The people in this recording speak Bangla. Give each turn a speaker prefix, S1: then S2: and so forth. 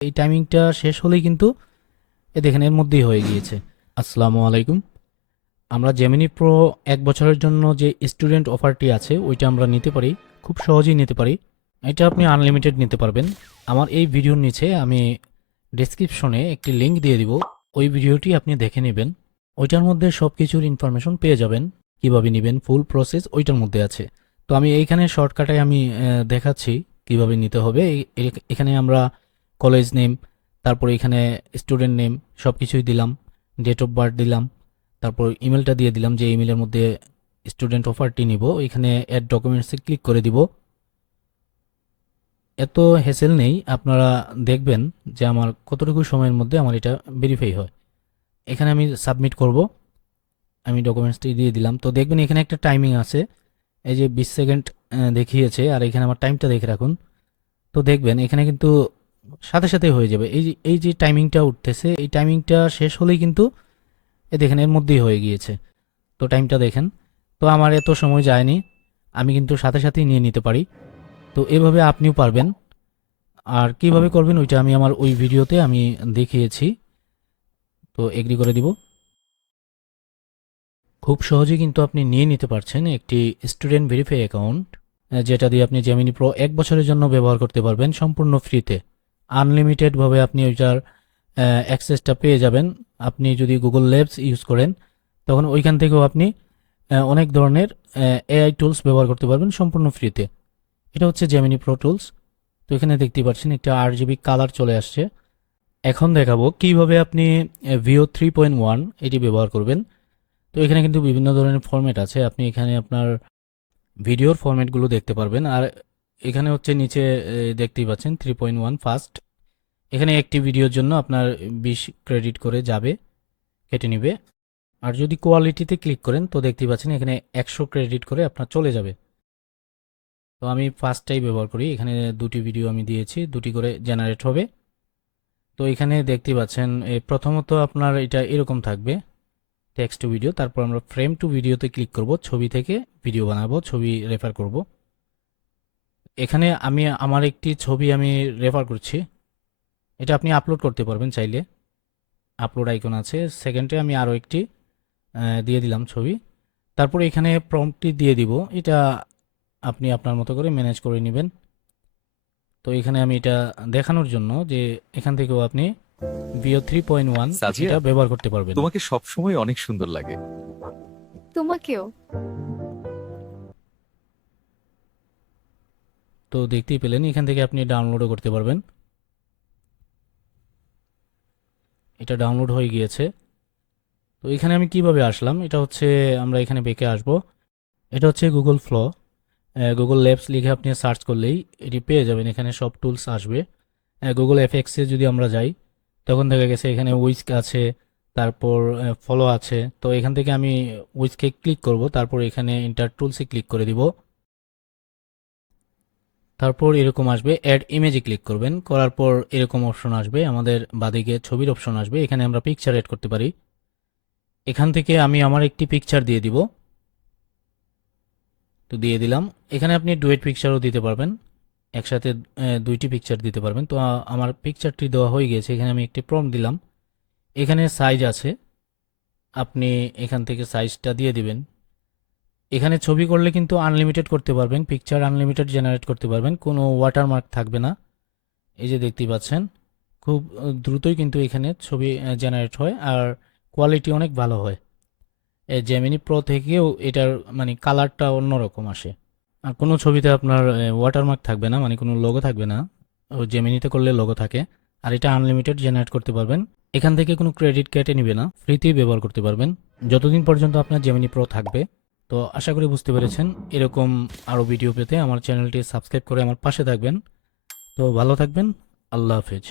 S1: এই টাইমিংটা শেষ হলেই কিন্তু এ দেখেন এর মধ্যেই হয়ে গিয়েছে। আসসালামু আলাইকুম। আমরা জেমিনি প্রো এক বছরের জন্য যে স্টুডেন্ট অফারটি আছে, ওইটা আমরা নিতে পারি, খুব সহজেই নিতে পারি। এটা আপনি আনলিমিটেড নিতে পারবেন। আমার এই ভিডিওর নিচে আমি ডেসক্রিপশনে একটি লিংক দিয়ে দিব। ওই ভিডিওটি আপনি দেখে নেবেন। ওইটার মধ্যে সব কিছুর ইনফরমেশন পেয়ে যাবেন, কীভাবে নেবেন ফুল প্রসেস ওইটার মধ্যে আছে। তো আমি এইখানে শর্টকাটে আমি দেখাচ্ছি কীভাবে নিতে হবে। এখানে আমরা কলেজ নেম, তারপর এখানে স্টুডেন্ট নেম সব কিছুই দিলাম ডেট অফ বার্থ দিলাম, তারপর ইমেলটা দিয়ে দিলাম যে ইমেলের মধ্যে স্টুডেন্ট অফারটি নিব, এখানে অ্যাড ডকুমেন্টসে ক্লিক করে দিব। এত হেসেল নেই, আপনারা দেখবেন যে আমার কতটুকু সময়ের মধ্যে আমার এটা ভেরিফাই হয়। এখানে আমি সাবমিট করব, আমি ডকুমেন্টসটি দিয়ে দিলাম। তো দেখবেন এখানে একটা টাইমিং আছে, এই যে বিশ সেকেন্ড দেখিয়েছে, আর এখানে আমার টাইমটা দেখে রাখুন। তো দেখবেন এখানে কিন্তু সাথে সাথে হয়ে যাবে। এই যে এই যে টাইমিংটা উঠতেছে, এই টাইমিংটা শেষ হলেই কিন্তু এ দেখেন, এর মধ্যেই হয়ে গিয়েছে। তো টাইমটা দেখেন, তো আমার এত সময় যায়নি, আমি কিন্তু সাথে সাথেই নিয়ে নিতে পারি। তো এভাবে আপনিও পারবেন। আর কীভাবে করবেন ওইটা আমি আমার ওই ভিডিওতে আমি দেখিয়েছি। তো এগ্রি করে দিব। খুব সহজে কিন্তু আপনি নিয়ে নিতে পারছেন একটি স্টুডেন্ট ভেরিফাই অ্যাকাউন্ট যেটা দিয়ে আপনি জেমিনি প্রো এক বছরের জন্য ব্যবহার করতে পারবেন সম্পূর্ণ ফ্রিতে আনলিমিটেডভাবে আপনি ওইটার অ্যাক্সেসটা পেয়ে যাবেন। আপনি যদি গুগল ল্যাবস ইউজ করেন, তখন ওইখান থেকেও আপনি অনেক ধরনের এআই টুলস ব্যবহার করতে পারবেন সম্পূর্ণ ফ্রিতে এটা হচ্ছে জেমিনি প্রো টুলস তো এখানে দেখতে পাচ্ছেন একটা আট জিবি কালার চলে আসছে। এখন দেখাবো কীভাবে আপনি ভিও থ্রি পয়েন্ট ওয়ান এটি ব্যবহার করবেন। তো এখানে কিন্তু বিভিন্ন ধরনের ফরম্যাট আছে। আপনি এখানে আপনার ভিডিওর ফরম্যাটগুলো দেখতে পারবেন। আর এখানে হচ্ছে নিচে দেখতেই পাচ্ছেন থ্রি পয়েন্ট ওয়ান ফার্স্ট এখানে একটি ভিডিওর জন্য আপনার বিশ ক্রেডিট করে যাবে, কেটে নিবে। আর যদি কোয়ালিটিতে ক্লিক করেন, তো দেখতেই পাচ্ছেন এখানে একশো ক্রেডিট করে আপনার চলে যাবে। তো আমি ফার্স্টটাই ব্যবহার করি। এখানে দুটি ভিডিও আমি দিয়েছি, দুটি করে জেনারেট হবে। তো এখানে দেখতে পাচ্ছেন প্রথমত আপনার এটা এরকম থাকবে টেক্সট টু ভিডিও তারপর আমরা ফ্রেম টু ভিডিওতে ক্লিক করব, ছবি থেকে ভিডিও বানাবো, ছবি রেফার করব। এখানে আমি আমার একটি ছবি আমি রেফার করছি। এটা আপনি আপলোড করতে পারবেন চাইলে। আপলোড আইকন আছে। সেকেন্ডে আমি আরও একটি দিয়ে দিলাম ছবি। তারপর এখানে প্রম্পটটি দিয়ে দিব। এটা আপনি আপনার মতো করে ম্যানেজ করে নেবেন। তো এখানে আমি এটা দেখানোর জন্য যে এখান থেকেও আপনি ভিও থ্রি পয়েন্ট ওয়ান এটা ব্যবহার করতে পারবেন।
S2: তোমাকে সবসময় অনেক সুন্দর লাগে।
S3: তোমাকেও।
S1: তো দেখতেই পেলেন, এখান থেকে আপনি ডাউনলোডও করতে পারবেন। এটা ডাউনলোড হয়ে গিয়েছে। তো এখানে আমি কীভাবে আসলাম? এটা হচ্ছে, আমরা এখানে বেঁকে আসব। এটা হচ্ছে গুগল ফ্লো গুগল ল্যাবস লিখে আপনি সার্চ করলেই এটি পেয়ে যাবেন। এখানে সব টুলস আসবে। গুগল এফএক্সে যদি আমরা যাই, তখন দেখা গেছে এখানে উইস্ক আছে, তারপর ফলো আছে। তো এখান থেকে আমি উইস্কে ক্লিক করব, তারপর এখানে ইন্টার টুলসে ক্লিক করে দিব। তারপর এরকম আসবে অ্যাড ইমেজে ক্লিক করবেন। করার পর এরকম অপশন আসবে, আমাদের বাদিকে ছবির অপশন আসবে। এখানে আমরা পিকচার অ্যাড করতে পারি। এখান থেকে আমি আমার একটি পিকচার দিয়ে দিব। তো দিয়ে দিলাম। এখানে আপনি ডুয়েট পিকচারও দিতে পারবেন। একসাথে দুইটি পিকচার দিতে পারবেন। তো আমার পিকচারটি দেওয়া হয়ে গেছে এখানে আমি একটি প্রম দিলাম। এখানে সাইজ আছে। আপনি এখান থেকে সাইজটা দিয়ে দিবেন। এখানে ছবি করলে কিন্তু আনলিমিটেড করতে পারবেন পিকচার আনলিমিটেড জেনারেট করতে পারবেন, কোনো ওয়াটারমার্ক থাকবে না। এই যে দেখতেই পাচ্ছেন, খুব দ্রুতই কিন্তু এখানে ছবি জেনারেট হয় আর কোয়ালিটি অনেক ভালো হয়। জেমিনি প্রো থেকেও এটার মানে কালারটা অন্যরকম আসে। আর কোনো ছবিতে আপনার ওয়াটারমার্ক থাকবে না মানে কোনো লোগো থাকবে না। ও জেমিনিতে করলে লোগো থাকে আর এটা আনলিমিটেড জেনারেট করতে পারবেন। এখান থেকে কোনো ক্রেডিট কেটে নিবে না ফ্রিতেই ব্যবহার করতে পারবেন। যতদিন পর্যন্ত আপনার জেমিনি প্রো থাকবে তো আশা করি বুঝতে পেরেছেন। এরকম আরও ভিডিও পেতে আমার চ্যানেলটি সাবস্ক্রাইব করে আমার পাশে থাকবেন। তো ভালো থাকবেন। আল্লাহ হাফেজ।